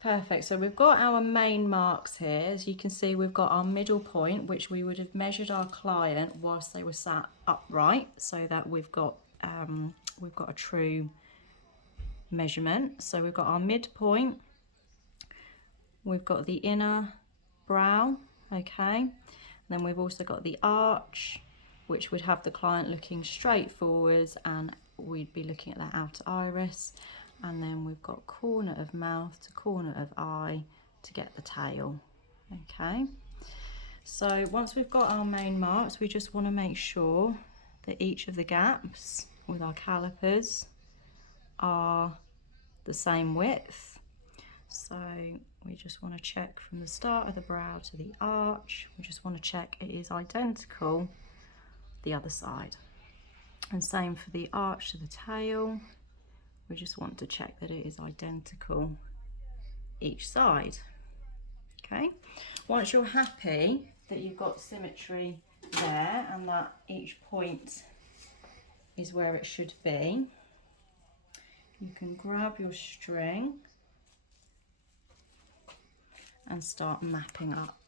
Perfect. So we've got our main marks here. As you can see, we've got our middle point, which we would have measured our client whilst they were sat upright, so that we've got a true measurement. So we've got our midpoint, we've got the inner brow, okay. And then we've also got the arch, which would have the client looking straight forwards, and we'd be looking at that outer iris. And then we've got corner of mouth to corner of eye to get the tail, okay. So once we've got our main marks, we just want to make sure that each of the gaps with our calipers are the same width. So we just want to check from the start of the brow to the arch. We just want to check it is identical the other side. And same for the arch to the tail. We just want to check that it is identical each side. Okay, once you're happy that you've got symmetry there and that each point is where it should be, you can grab your string and start mapping up.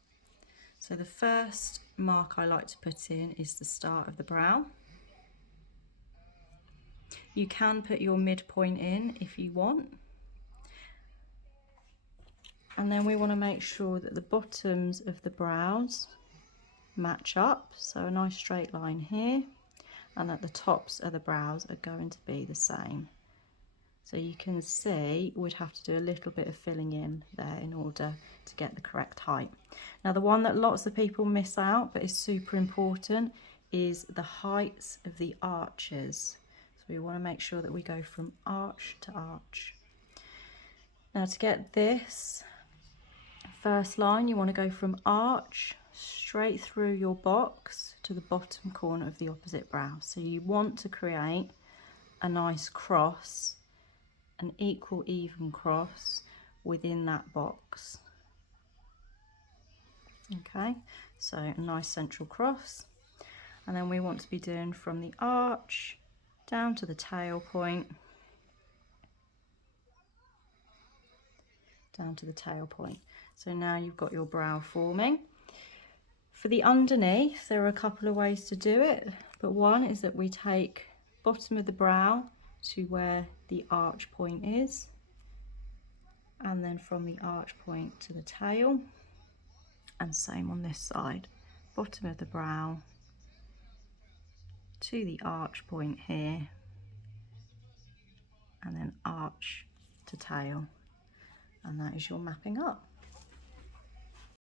So the first mark I like to put in is the start of the brow. You can put your midpoint in if you want. And then we want to make sure that the bottoms of the brows match up, so a nice straight line here, and that the tops of the brows are going to be the same. So you can see we'd have to do a little bit of filling in there in order to get the correct height. Now the one that lots of people miss out but is super important is the heights of the arches. So we want to make sure that we go from arch to arch. Now to get this first line, you want to go from arch straight through your box to the bottom corner of the opposite brow. So you want to create a nice cross, an equal even cross within that box. Okay, so a nice central cross, and then we want to be doing from the arch down to the tail point, down to the tail point. So now you've got your brow forming. For the underneath, there are a couple of ways to do it, but one is that we take bottom of the brow to where the arch point is, and then from the arch point to the tail, and same on this side, bottom of the brow to the arch point here, and then arch to tail, and that is your mapping up.